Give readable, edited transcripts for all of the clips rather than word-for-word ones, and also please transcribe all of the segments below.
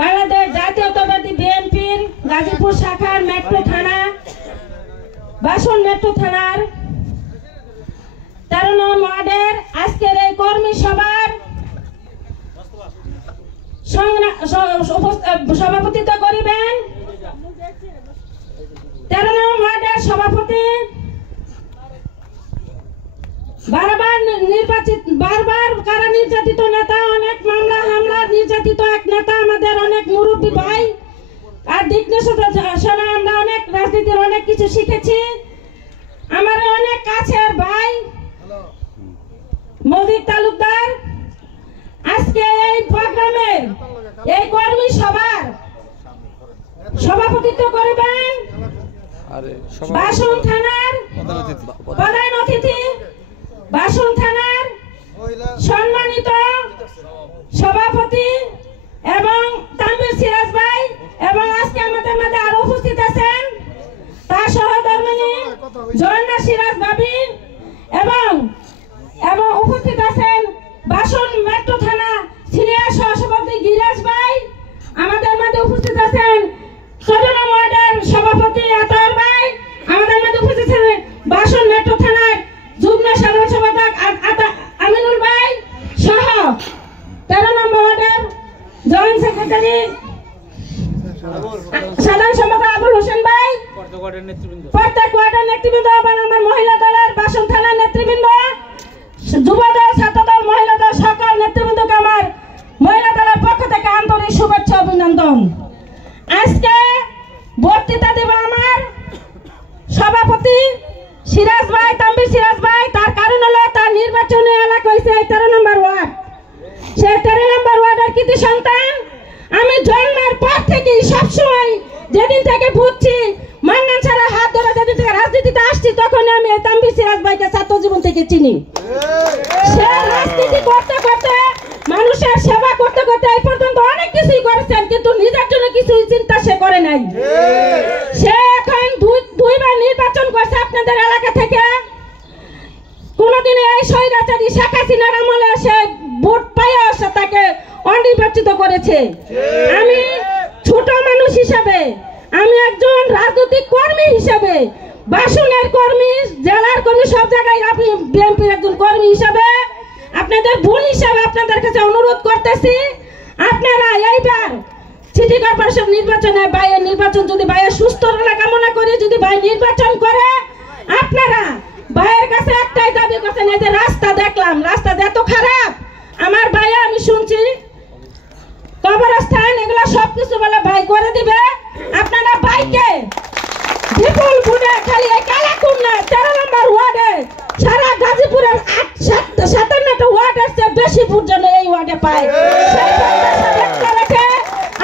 বাংলাদেশ জাতীয়তাবাদী বিএনপির গাজীপুর শাখার মেট্রো থানা বাসন মেট্রো থানার 13 নং ওয়ার্ডের আজকের এই কর্মী সভার সভাপতিত্ব করিবেন 13 নং ওয়ার্ডের সভাপতি বারবার কারা নির্যাতিত নেতা, অনেক মামলা হামলা নির্যাতিত এক নেতা, আমাদের অনেক মুরব্বী ভাই আর দিক নির্দেশনা আমরা অনেক রাজনীতির অনেক কিছু শিখেছি। আমার অনেক কাছের ভাই মজিদ তালুকদার আজকে এই প্রোগ্রামের এই কর্মী সভার সভাপতিত্ব করবেন বাসন থানার প্রধান অতিথি, বাসন থানার সম্মানিত সভাপতি এবং তানভীর সিরাজ ভাই, এবং আজকে আমাদের মধ্যে আরো উপস্থিত আছেন তার সহধর্মিণী জয়না সিরাজ ভাবি, এবং উপস্থিত আছেন বাসন মেট্রো থানা সিনিয়র সহসভাপতি গিরাজ ভাই, আমাদের মধ্যে উপস্থিত আছেন 14 নং ওয়ার্ডের সভাপতি আতর ভাই, আমাদের মধ্যে উপস্থিত আছেন বাসন মেট্রো থানার যুগ্ম সাধারণ সম্পাদক আমিনুল ভাই সহ 13 নম্বর ওয়ার্ডের জয়েন্ট সেক্রেটারি সাধারণ সম্পাদক আবুল হোসেন ভাই, প্রত্যেক ওয়ার্ডের নেতৃবৃন্দ এবং আমার মহিলা দলের বাসন থানার নেতৃবৃন্দ, যুব দল, ছাত্র দল, মহিলা দল সকল নেতৃবৃন্দকে আমার মহিলা দলের পক্ষ থেকে আন্তরিক শুভেচ্ছা অভিনন্দন। আজকে বক্তৃতা দেব আমার সভাপতি সিরাজ ভাই, তানভীর সিরাজ ভাই। তার কারণ হলো তার নির্বাচনী এলাকা হয়েছে 13 নম্বর ওয়ার্ড। সে 13 নম্বর ওয়ার্ডের কৃতি সন্তান। আমি জন্মের পর থেকেই সবসময় যেদিন থেকে বুঝছি মান্নান ছাড়া হাত ধরে যেদিন থেকে রাজনীতিতে আসছি তখন আমি তানভীর সিরাজ ভাইকে ছাত্র জীবন থেকে চিনি। সে রাজনীতি করতে করতে মানুষের সেবা করতে করতে এই পর্যন্ত অনেক কিছুই করেছেন, কিন্তু নিজের জন্য কিছুই চিন্তা সে করে নাই। সে এখন দুইবার নির্বাচন করছে আপনাদের এলাকা থেকে। কোনদিন এই স্বৈরাচারী শেখ হাসিনার আমলে সে ভোট পাইয়া সে তাকে অনির্বাচিত করেছে। আমি ছোট মানুষ হিসাবে, আমি একজন রাজনৈতিক কর্মী হিসাবে, বাসনের কর্মী, জেলার কর্মী, সব জায়গায় আমি বিএনপির একজন কর্মী হিসাবে আপনাদের বোন হিসাবে আপনাদের কাছে অনুরোধ করতেছি, আপনারা এইবার সিটি কর্পোরেশন নির্বাচনে ভাইয়ের নির্বাচন যদি ভাইয়ের সুস্থ কামনা করে যদি ভাই নির্বাচন করে, আপনারা ভাইয়ের কাছে একটাই দাবি করছেন, এই যে রাস্তা দেখলাম, রাস্তা এত খারাপ, আমার ভাইয়া আমি শুনছি কবরস্থান এগুলো সবকিছু বলে ভাই করে দিবে। আপনারা ভাইকে বিপুল ভোটে খালি এই কালাকুন্না 13 নম্বর ওয়ার্ডে সারা গাজীপুরের 57টা ওয়ার্ডের চেয়ে বেশি ভোট যেন এই ওয়ার্ডে পায়,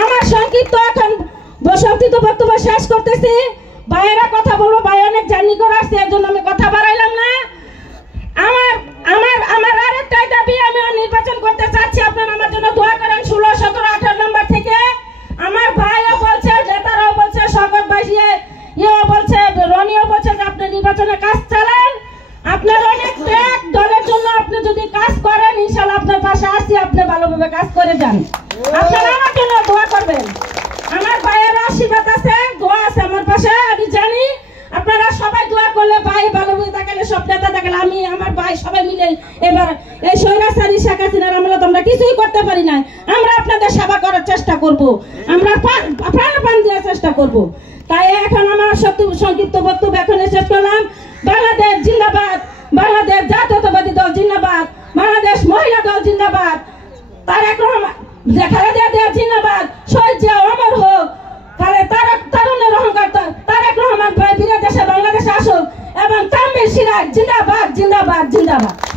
আমার সংক্ষিপ্ত এখন সংক্ষিপ্ত বক্তব্য শেষ করতেছি। ভাইয়েরা কথা বলবো, ভাই অনেক জার্নি করে আসছে, এর জন্য আমি কথা বাড়াইলাম না। আমার আরেকটাই দাবি, আমি নির্বাচন করতে চাচ্ছি, আপনারা আমার জন্য দোয়া করেন। 16, 17, 18 নম্বর থেকে আমার ভাইও বলছে, নেতারাও বলছে, শওকত ভাই বলছে, রনিও বলছে যে আপনি নির্বাচনের কাজ চালান, আপনার অনেক ত্যাগ দলের জন্য, আপনি যদি কাজ করেন ইনশাআল্লাহ আপনার পাশে আসি, আপনি ভালোভাবে কাজ করে যান। আপনারা আমার জন্য দোয়া করবেন। আমার ভাইয়ের আশীর্বাদ আছে, দোয়া আছে আমার পাশে, আমি জানি। আপনারা সবাই দোয়া করলে ভাই ভালোভাবে থাকলে, সব নেতা থাকলে, আমি আমার ভাই সবাই মিলে এবার এই স্বৈরাচারী শেখ হাসিনার আমলে তো আমরা কিছুই করতে পারি না, আমরা আপনাদের সেবা করার চেষ্টা করব, আমরা প্রাণপান দেওয়ার চেষ্টা করব। তাই এখন আমার সংক্ষিপ্ত বক্তব্য এখন শেষ করলাম। বাংলাদেশ জিন্দাবাদ, বাংলাদেশ জাতীয়তাবাদী দল জিন্দাবাদ, বাংলাদেশ মহিলা দল জিন্দাবাদ, তারেক রহমান, খালেদা জিয়া জিন্দাবাদ, শহীদ জিয়া অমর হোক।